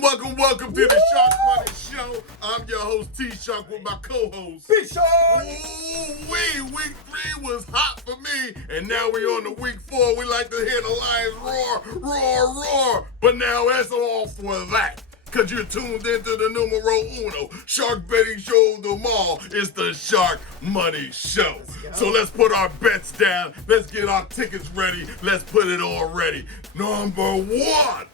Welcome to the Sharkmoney Show. I'm your host, T-Shark, with my co-host, T-Shark. Week 3 was hot for me, and now we on to week 4. We like to hear the Lions roar, roar, roar. But now that's all for that. Because you're tuned into the numero uno shark betting show of them all. It's the Shark Money Show. So let's put our bets down. Let's get our tickets ready. Let's put it all ready. Number 1.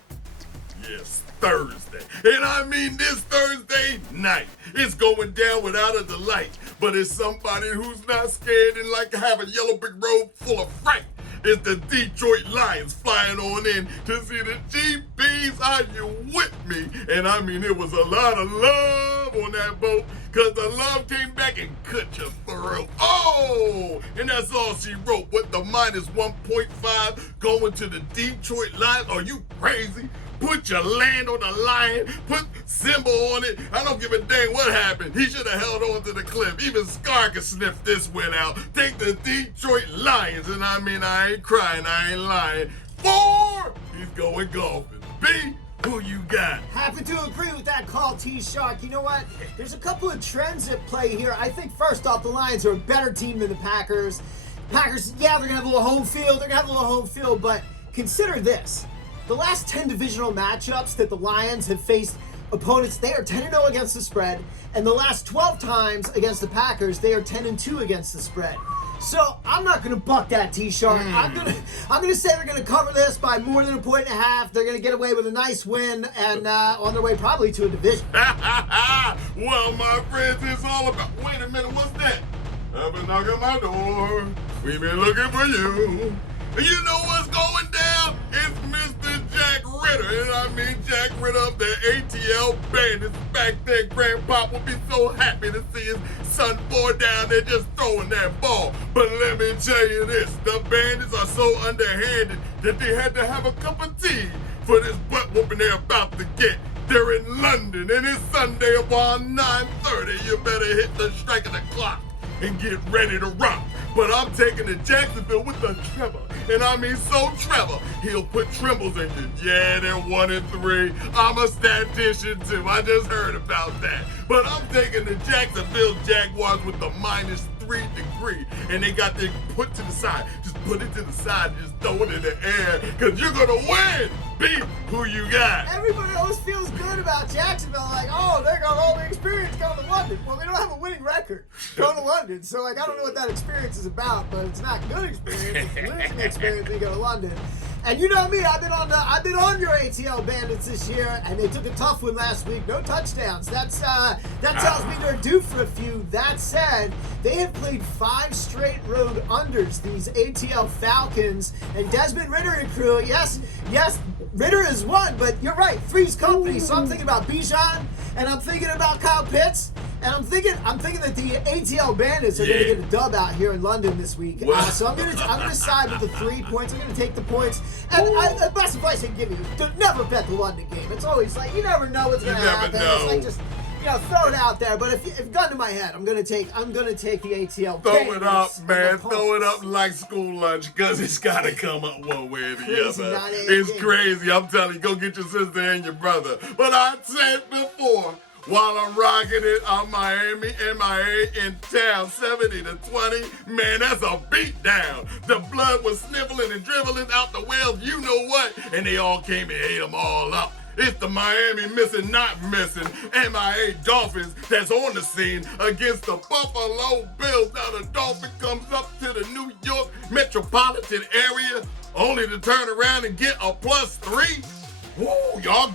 Yes, Thursday. And I mean this Thursday night. It's going down without a delight. But it's somebody who's not scared and like to have a yellow brick road full of fright. It's the Detroit Lions flying on in to see the GBs. Are you with me? And I mean, it was a lot of love on that boat, because the love came back and cut your throat. Oh, and that's all she wrote. With the minus 1.5 going to the Detroit Lions. Are you crazy? Put your land on the lion. Put Simba on it. I don't give a dang what happened. He should have held on to the cliff. Even Scar could sniff this win out. Take the Detroit Lions. And I mean, I ain't crying. I ain't lying. 4, he's going golfing. B, who you got? Happy to agree with that call, T-Shark. You know what? There's a couple of trends at play here. I think first off, the Lions are a better team than the Packers. Packers, yeah, they're going to have a little home field. But consider this. The last 10 divisional matchups that the Lions have faced opponents, they are 10-0 against the spread. And the last 12 times against the Packers, they are 10-2 against the spread. So I'm not going to buck that, T-Shark. I'm gonna say they're going to cover this by more than 1.5. They're going to get away with a nice win and on their way probably to a division. Well, my friends, it's all about... Wait a minute, what's that? I've been knocking on my door. We've been looking for you. You know what's going down? It's Mr. Jack Ritter. And I mean Jack Ritter of the ATL Bandits. Back there, Grandpa would be so happy to see his son boy down there just throwing that ball. But let me tell you this. The Bandits are so underhanded that they had to have a cup of tea for this butt whooping they're about to get. They're in London, and it's Sunday around 9:30. You better hit the strike of the clock and get ready to rock. But I'm taking the Jacksonville with the Trevor. And I mean so Trevor. He'll put trembles in you. Yeah, they're 1-3. I'm a statistician too. I just heard about that. But I'm taking the Jacksonville Jaguars with the minus 3 degree. And they got their put to the side. Just put it to the side and just throw it in the air. Because you're going to win. Beat who you got. Everybody always feels good about Jacksonville. Like, oh, they got all the experience going to London. Well, they don't have a winning record going to London. So, like, I don't know what that experience is about, but it's not good experience. It's losing experience when you go to London. And you know me, I've been on your ATL Bandits this year, and they took a tough one last week. No touchdowns. That tells me they're due for a few. That said, they have played 5 straight road unders. These ATL Falcons and Desmond Ritter and crew. Yes, Ritter has won, but you're right. 3's company. So I'm thinking about Bijan, and I'm thinking about Kyle Pitts. And I'm thinking that the ATL Bandits are going to get a dub out here in London this week. So I'm gonna side with the 3 points. I'm gonna take the points. And the best advice I can give you is to never bet the London game. It's always like you never know what's going to happen. It's like just throw it out there. But if gun to my head, I'm gonna take the ATL. Throw it up, man. Throw it up like school lunch, because it's got to come up one way or the other. It's crazy. I'm telling you, go get your sister and your brother. But I said before. While I'm rocking it on Miami, MIA in town, 70-20. Man, that's a beat down. The blood was sniveling and dribbling out the wells, you know what? And they all came and ate them all up. It's the Miami missing, not missing, MIA Dolphins that's on the scene against the Buffalo Bills. Now the Dolphin comes up to the New York metropolitan area only to turn around and get a +3. Woo, y'all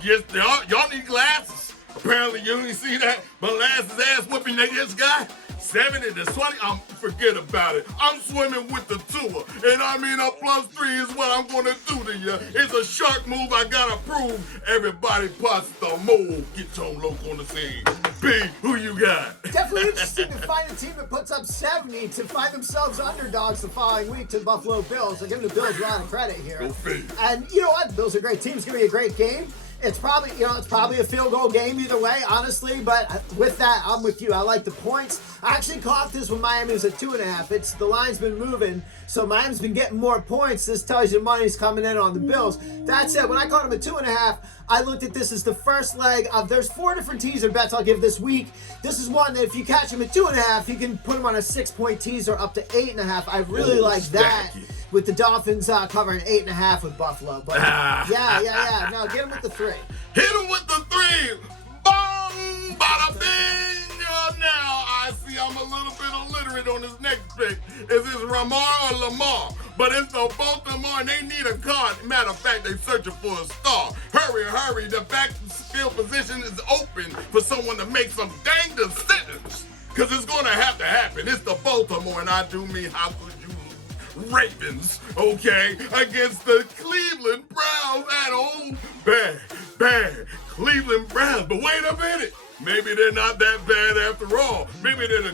need glasses. Apparently you didn't see that molasses ass whooping they just got. 70-20, forget about it. I'm swimming with the tour. And I mean a +3 is what I'm gonna do to you. It's a shark move, I gotta prove. Everybody puts the move. Get Tone Loco on the scene. B, who you got? Definitely interesting to find a team that puts up 70 to find themselves underdogs the following week to the Buffalo Bills. I give the Bills a lot of credit here. Go figure. And you know what? Bills are a great team. It's gonna be a great game. It's probably, it's probably a field goal game either way, honestly. But with that, I'm with you. I like the points. I actually caught this when Miami was at 2.5. The line's been moving, so Miami's been getting more points. This tells you money's coming in on the Bills. That said, when I caught them at 2.5, I looked at this as the first leg of, there's 4 different teaser bets I'll give this week. This is one that if you catch them at 2.5, you can put them on a 6-point teaser up to 8.5. I really like that. With the Dolphins covering 8.5 with Buffalo. But yeah. No, get him with the 3. Hit him with the 3. Boom! Bada bing! Now I see I'm a little bit illiterate on this next pick. Is this Ramar or Lamar? But it's the Baltimore and they need a guard. Matter of fact, they're searching for a star. Hurry. The backfield position is open for someone to make some dang decisions. Because it's going to have to happen. It's the Baltimore, and I do mean how could you Ravens, okay, against the Cleveland Browns at home. Bad Cleveland Browns. But wait a minute. Maybe they're not that bad after all. Maybe they're the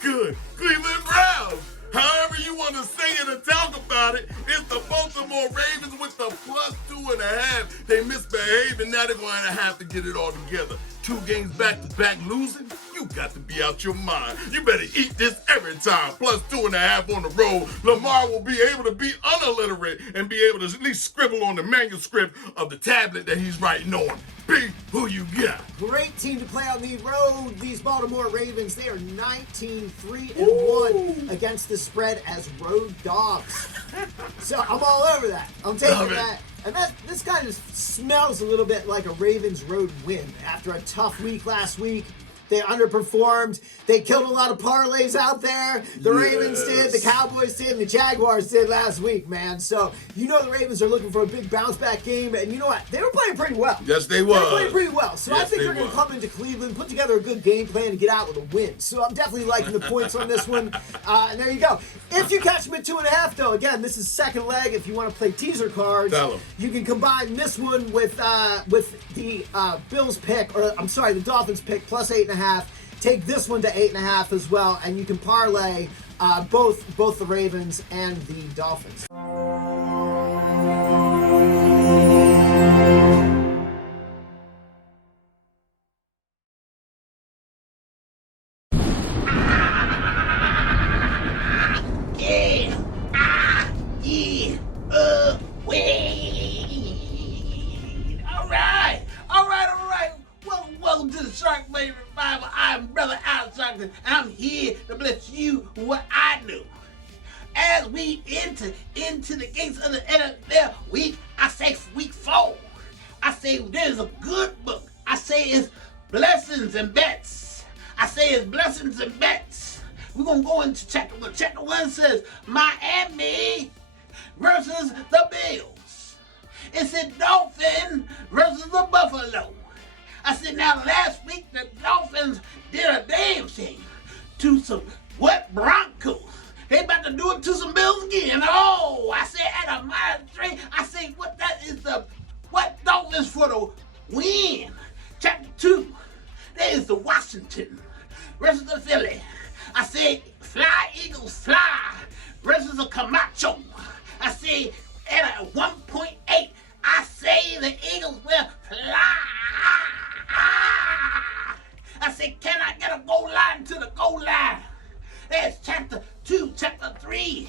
good Cleveland Browns. However you want to say it and talk about it, it's the Baltimore Ravens with the +2.5. They misbehaved, and now they're going to have to get it all together. 2 games back-to-back losing? You got to be out your mind. You better eat this every time. +2.5 on the road. Lamar will be able to be unilliterate and be able to at least scribble on the manuscript of the tablet that he's writing on. Be who you got. Great team to play on the road. These Baltimore Ravens, they are 19-3-1 against the spread as road dogs. So I'm all over that. I'm taking that. And this kind of smells a little bit like a Ravens road win. After a tough week last week, they underperformed. They killed a lot of parlays out there. The Ravens did, the Cowboys did, and the Jaguars did last week, man. So, the Ravens are looking for a big bounce-back game. And you know what? They were playing pretty well. Yes, they were. They were playing pretty well. So I think they're going to come into Cleveland, put together a good game plan, and get out with a win. So I'm definitely liking the points on this one. And there you go. If you catch them at 2.5, though, again, this is second leg. If you want to play teaser cards, you can combine this one with the Bills pick, or I'm sorry, the Dolphins pick +8.5. Take this one to 8.5 as well, and you can parlay both the Ravens and the Dolphins. Welcome to the Sharkmoney Revival. I'm Brother Al Shark, and I'm here to bless you with what I do. As we enter into the gates of the NFL week, I say week 4. I say there's a good book. I say it's blessings and bets. I say it's blessings and bets. We're going to go into chapter 1. Chapter 1 says Miami versus the Bills. It said Dolphins versus the Buffalo. I said, now last week the Dolphins did a damn thing to some Broncos. They about to do it to some Bills again. Oh, I said at a -3. I say what that is the Dolphins for the win. Chapter 2, there is the Washington versus the Philly. I say fly Eagles fly versus the Camacho. I say at a 1.8. I say the Eagles will fly. I said, can I get a goal line to the goal line? That's chapter 2. Chapter 3.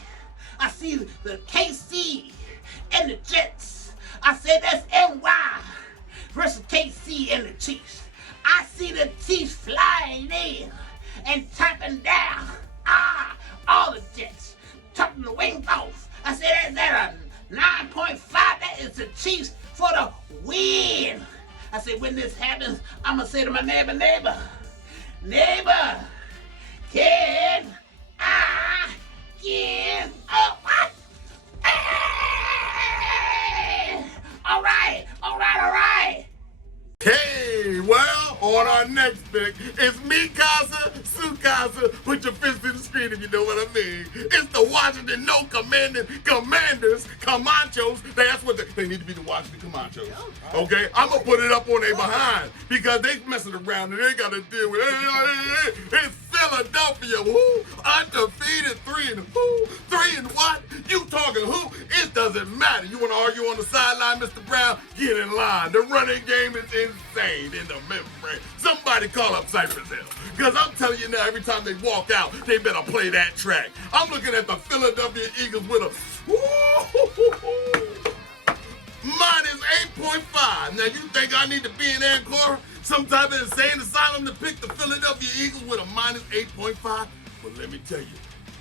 I see the KC and the Jets. I said that's NY versus KC and the Chiefs. I see the Chiefs flying in and tapping down. All the Jets chopping the wings off. I said that's at a 9.5. That is the Chiefs for the win. I said, when this happens, I'm going to say to my neighbor, can I get a what? Hey! All right. Hey, well, on our next pick, it's me casa, su casa, put your fist in the screen if you know what I mean. It's the Washington Commanders, Camachos. That's what they need to be, the Washington Camachos. Okay, I'm gonna put it up on their behind because they messing around and they gotta deal with it. It's Philadelphia, who? Undefeated 3 and what? You talking who? It doesn't matter. You want to argue on the sideline, Mr. Brown? Get in line. The running game is insane in the membrane. Somebody call up Cypress Hill. Because I'm telling you now, every time they walk out, they better play that track. I'm looking at the Philadelphia Eagles with a minus 8.5. Now, you think I need to be in Ancora, some type of insane asylum, to pick the Philadelphia Eagles with a minus 8.5? Well, let me tell you,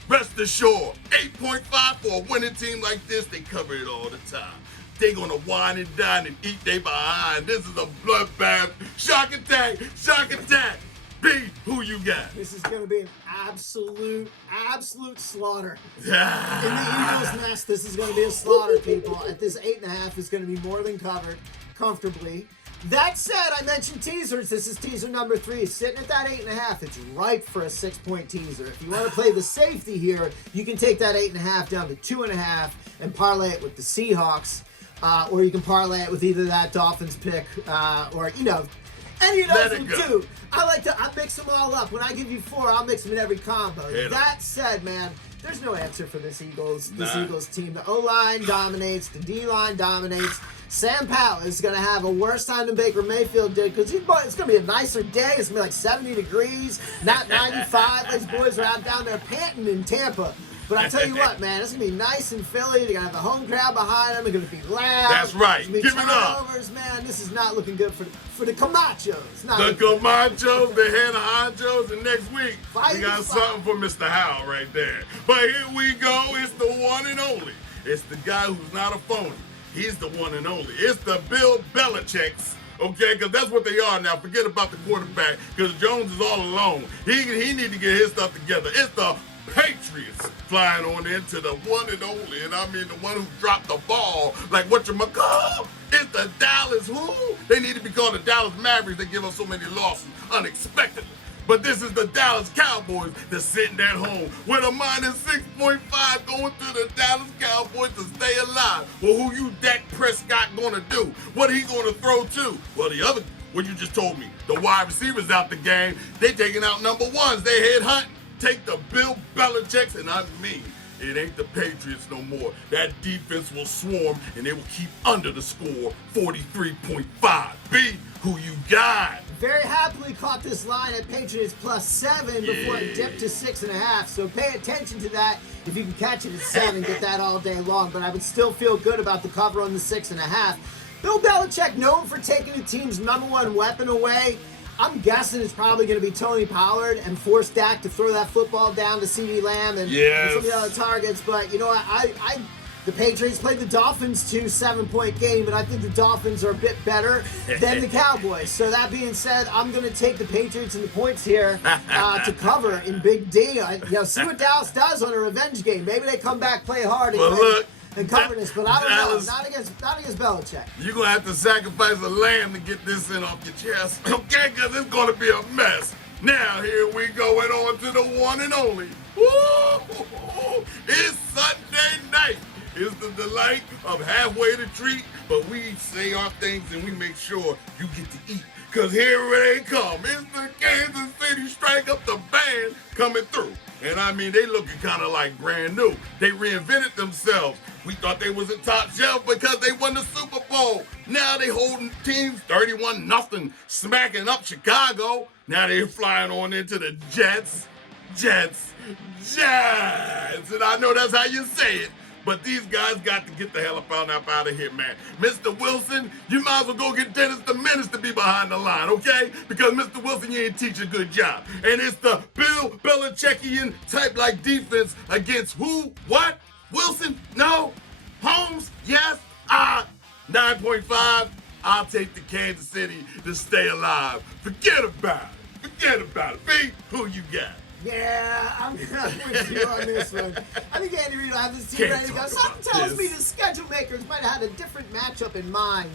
rest assured, 8.5 for a winning team like this, they cover it all the time. They gonna wine and dine and eat they behind. This is a bloodbath. Shark attack, shark attack. B, who you got? This is going to be an absolute slaughter. In the Yeah. Eagles' nest, this is going to be a slaughter, people. At this 8.5 is going to be more than covered comfortably. That said, I mentioned teasers. This is teaser number 3. Sitting at that 8.5, it's ripe for a 6-point teaser. If you want to play the safety here, you can take that 8.5 down to 2.5 and parlay it with the Seahawks. Or you can parlay it with either that Dolphins pick or, any of those will do. I mix them all up. When I give you 4, I'll mix them in every combo. That said, man, there's no answer for this Eagles team. The O-line dominates. The D-line dominates. Sam Powell is going to have a worse time than Baker Mayfield did because it's going to be a nicer day. It's going to be like 70 degrees, not 95. These boys are out down there panting in Tampa. But I tell you what, man, it's going to be nice in Philly. They're going to have the home crowd behind them. They're going to be loud. That's right. Give it up. Man, this is not looking good for the Camachos. The Camachos, the head of honchos, and next week, we got 5-5. something for Mr. Howell right there. But here we go. It's the one and only. It's the guy who's not a phony. He's the one and only. It's the Bill Belichick's. Okay, because that's what they are now. Forget about the quarterback, because Jones is all alone. He need to get his stuff together. It's the Patriots flying on into the one and only, and I mean the one who dropped the ball, like whatchamacall. It's the Dallas who? They need to be called the Dallas Mavericks. They give us so many losses unexpectedly. But this is the Dallas Cowboys that's sitting at home with a minus 6.5 going to the Dallas Cowboys to stay alive. Well, who you Dak Prescott gonna do? What he gonna throw to? Well, what you just told me, the wide receivers out the game. They taking out number ones. They head hunting. Take the Bill Belichick's, and I mean, it ain't the Patriots no more. That defense will swarm, and they will keep under the score, 43.5. B, who you got? Very happily caught this line at Patriots +7 before it dipped to 6.5. So pay attention to that. If you can catch it at 7, get that all day long. But I would still feel good about the cover on the 6.5. Bill Belichick, known for taking the team's number one weapon away. I'm guessing it's probably going to be Tony Pollard and force Dak to throw that football down to CeeDee Lamb and some of the other targets. But you know what? The Patriots played the Dolphins to 7-point game, and I think the Dolphins are a bit better than the Cowboys. So that being said, I'm going to take the Patriots and the points here to cover in Big D. See what Dallas does on a revenge game. Maybe they come back, play hard, and cover this. But I don't know. Not against Belichick. You're going to have to sacrifice a lamb to get this in off your chest, okay? Because it's going to be a mess. Now, here we go and on to the one and only. Woo! It's Sunday night. It's the delight of halfway to treat, but we say our things and we make sure you get to eat. Because here they come. It's the Kansas City Strike Up the Band coming through. And I mean, they looking kind of like brand new. They reinvented themselves. We thought they was a top shelf because they won the Super Bowl. Now they holding teams 31-0, smacking up Chicago. Now they flying on into the Jets. And I know that's how you say it. But these guys got to get the hell up out of here, man. Mr. Wilson, you might as well go get Dennis the Menace to be behind the line, okay? Because Mr. Wilson, you ain't teach a good job. And it's the Bill Belichickian type like defense against who? What? Wilson? No. Holmes? Yes. 9.5. I'll take the Kansas City to stay alive. Forget about it. B, who you got? Yeah, I'm with you on this one. I think Andy Reid will have this team ready to go. Something tells me the schedule makers might have had a different matchup in mind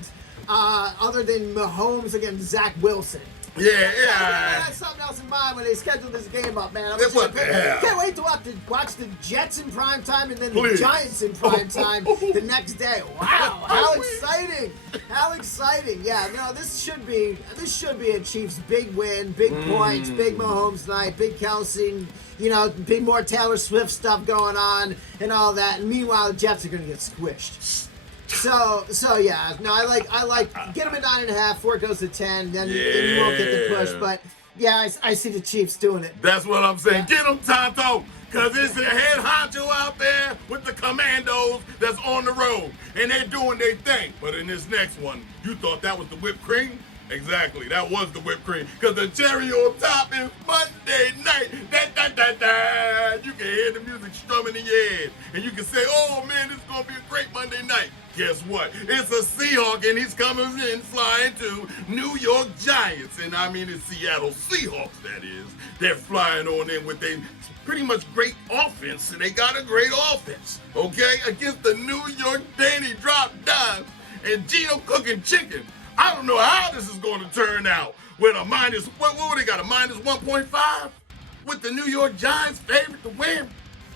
other than Mahomes against Zach Wilson. Yeah, I yeah. had something else in mind when they scheduled this game up, man. What the hell? Can't wait to watch the Jets in prime time and then Please. the Giants in prime time the next day. Wow, how exciting! How exciting! Yeah, no, this should be a Chiefs big win, big points, big Mahomes night, big Kelsey. You know, big more Taylor Swift stuff going on and all that. And meanwhile, the Jets are going to get squished. So yeah, no, I like get them at 9.5 before it goes to 10, then you won't get the push. But yeah, I see the Chiefs doing it. That's what I'm saying. Get them, Tonto, because it's a head honcho out there with the commandos that's on the road, and they're doing their thing. But in this next one, you thought that was the whipped cream? Exactly, that was the whipped cream. Because the cherry on top is Monday night. Da, da, da, da. You can hear the music strumming in your head. And you can say, oh man, this is going to be a great Monday night. Guess what? It's a Seahawk, and he's coming in flying to New York Giants. And I mean, it's Seattle Seahawks, that is. They're flying on in with a pretty much great offense, and they got a great offense, okay? Against the New York Danny Drop Dimes and Gino cooking chicken. I don't know how this is going to turn out with a minus, what they got, a minus 1.5? With the New York Giants favorite to win?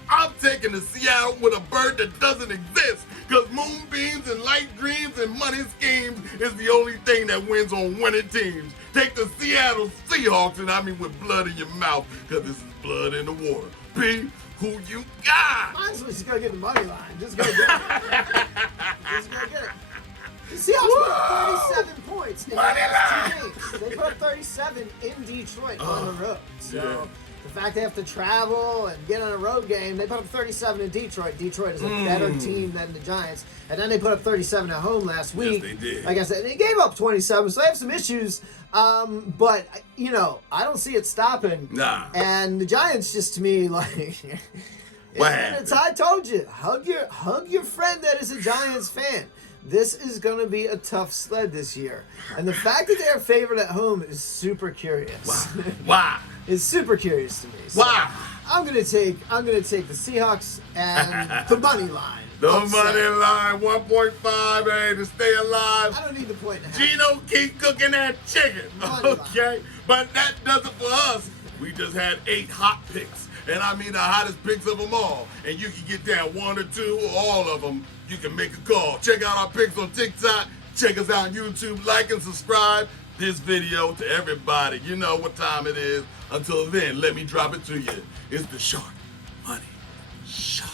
I'm taking the Seattle with a bird that doesn't exist, because moonbeams and light dreams and money schemes is the only thing that wins on winning teams. Take the Seattle Seahawks, and I mean with blood in your mouth, because this is blood in the water. P, who you got? Might as well just go get the money line. Just go get it. Just go get it. The Seahawks put up 37 points in the last 2 games. They put up 37 in Detroit on the road. So the fact they have to travel and get on a road game, they put up 37 in Detroit. Detroit is a better team than the Giants. And then they put up 37 at home last week. Yes, they did. Like I said, they gave up 27, so they have some issues. But, you know, I don't see it stopping. Nah. And the Giants just, to me, like... What happened? I told you, hug your friend that is a Giants fan. This is going to be a tough sled this year. And the fact that they're favored at home is super curious. Why? It's super curious to me. So Why? I'm gonna take the Seahawks and the money line. The Upset. money line, 1.5, hey, to stay alive. I don't need the point and a half. Gino keep cooking that chicken, Money line. okay? But that does it for us. We just had 8 hot picks. And I mean the hottest picks of them all. And you can get down 1 or 2 or all of them. You can make a call. Check out our picks on TikTok. Check us out on YouTube. Like and subscribe this video to everybody. You know what time it is. Until then, let me drop it to you. It's the Shark Money Show.